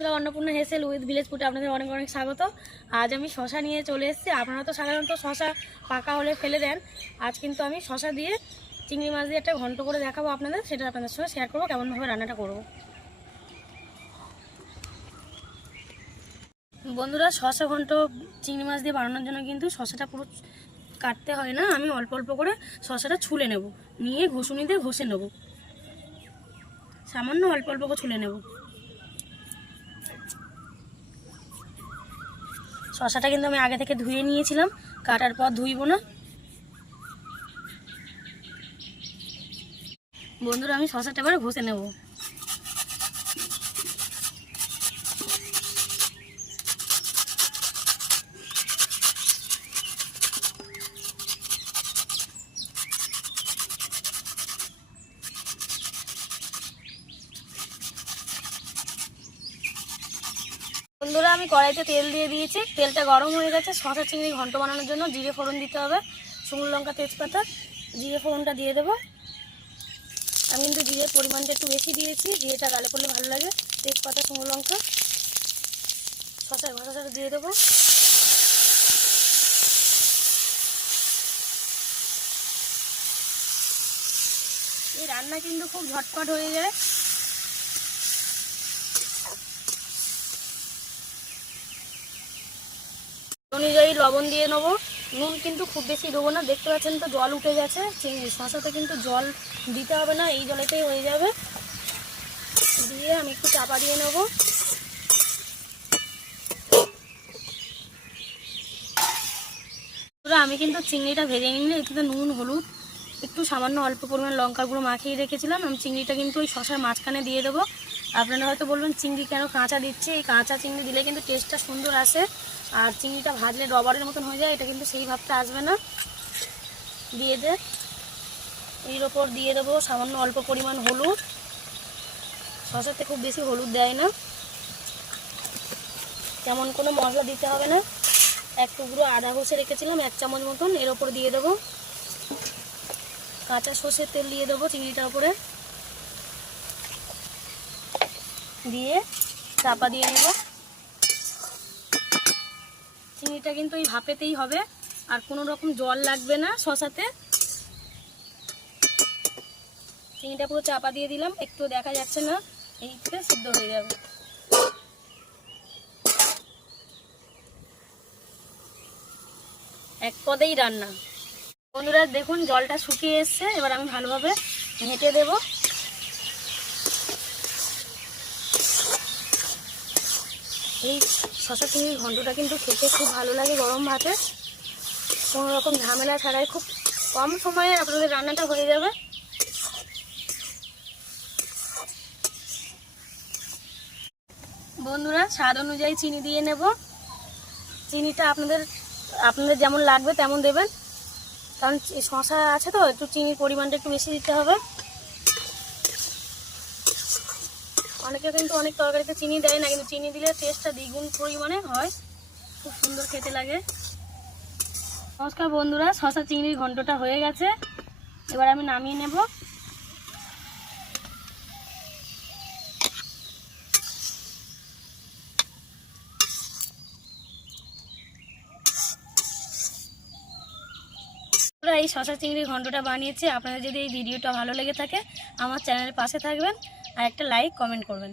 Annapurna হেসেল with village ফুটে আপনাদের অনেক অনেক স্বাগত। আজ আমি শশা নিয়ে চলে এসেছি। আপনারা তো সাধারণত শশা পাকা হলে ফেলে দেন। আজ কিন্তু আমি শশা দিয়ে চিংড়ি মাছ দিয়ে একটা ঘন্ট করে দেখাবো আপনাদের। সেটা আপনাদের সঙ্গে শেয়ার করব, কেমনভাবে রান্নাটা করব। বন্ধুরা, শশা ঘন্ট চিংড়ি মাছ দিয়ে বানানোর জন্য কিন্তু শশাটা পুরো কাটতে হয় না। আমি অল্প অল্প করে শশাটা ছুলে নেব। নিয়ে ঘুষুনি দিয়ে ঘষে নেব। সামান্য অল্প অল্প করে ছুলে নেব। শশাটা কিন্তু আমি আগে থেকে ধুয়ে নিয়েছিলাম, কাটার পর ধুইব না। বন্ধুরা, আমি শশাটা এবার ঘষে নেব। বন্ধুরা, আমি কড়াইতে তেল দিয়ে দিয়েছি। তেলটা গরম হয়ে গেছে। শশা, চিংড়ি ঘন্ট বানানোর জন্য জিরে ফোড়ন দিতে হবে। শুকনো লঙ্কা, তেজপাতা, জিরে ফোড়নটা দিয়ে দেবো। আমি কিন্তু জিরের পরিমাণটা একটু বেশি দিয়েছি। জিরেটা গালে পড়লে ভালো লাগে। তেজপাতা, শুকনো লঙ্কা শশা ঘষাটা দিয়ে দেবো। এই রান্না কিন্তু খুব ঝটপট হয়ে যায়। অনুযায়ী লবণ দিয়ে নেব। নুন কিন্তু খুব বেশি দেবো না। দেখতে পাচ্ছেন তো জল উঠে গেছে। চিংড়ি শশাতে কিন্তু জল দিতে হবে না, এই জলেতেই হয়ে যাবে। দিয়ে আমি একটু চাপা দিয়ে নেব। আমি কিন্তু চিংড়িটা ভেজে নিলে এতে নুন, হলুদ, একটু সামান্য অল্প পরিমাণ লঙ্কা গুঁড়ো মাখিয়ে রেখেছিলাম। আমি চিংড়িটা কিন্তু ওই শশার মাঝখানে দিয়ে দেবো। আপনারা হয়তো বলবেন চিংড়ি কেন কাঁচা দিচ্ছে? এই কাঁচা চিংড়ি দিলে কিন্তু টেস্টটা সুন্দর আসে। আর চিংড়িটা ভাজলে রবারের মতন হয়ে যায়, এটা কিন্তু সেই ভাবটা আসবে না। দিয়ে দে। এর ওপর দিয়ে দেবো সামান্য অল্প পরিমাণ হলুদ। শশাতে খুব বেশি হলুদ দেয় না। তেমন কোনো মশলা দিতে হবে না। এক টুকরো আদা ঘষে রেখেছিলাম, এক চামচ মতন। এর ওপর দিয়ে দেবো। কাঁচা সর্ষের তেল দিয়ে দেবো চিংড়িটার উপরে। দিয়ে চাপা দিয়ে নেব। চিংড়িটা কিন্তু এই ভাপেতেই হবে, আর কোনো রকম জল লাগবে না শশাতে। চিংড়িটা পুরো চাপা দিয়ে দিলাম, একটু দেখা যাচ্ছে না এইতে সিদ্ধ হয়ে যাবে। এক পদেই রান্না। বন্ধুরা, দেখুন, জলটা শুকিয়ে এসছে, এবার আমি ভালোভাবে ঘেঁটে দেব। এই শশা চিংড়ির ঘন্টটা কিন্তু খেতে খুব ভালো লাগে গরম ভাতে। কোনো রকম ঝামেলা ছাড়াই খুব কম সময়ে আপনাদের রান্নাটা হয়ে যাবে। বন্ধুরা, স্বাদ অনুযায়ী চিনি দিয়ে নেব। চিনিটা আপনাদের আপনাদের যেমন লাগবে তেমন দেবেন। কারণ শশা আছে তো, একটু চিনির পরিমাণটা একটু বেশি দিতে হবে। অনেকে কিন্তু অনেক তরকারিতে চিনি দেয় না, কিন্তু চিনি দিলে টেস্টটা দ্বিগুণ পরিমাণে হয়। খুব সুন্দর খেতে লাগে। নমস্কার বন্ধুরা শশা চিংড়ির ঘন্টটা হয়ে গেছে। এবার আমি নামিয়ে নেব। এই শশা চিংড়ির ঘন্টটা বানিয়েছি। আপনাদের যদি এই ভিডিওটা ভালো লেগে থাকে, আমার চ্যানেলের পাশে থাকবেন। আর একটা লাইক কমেন্ট করবেন।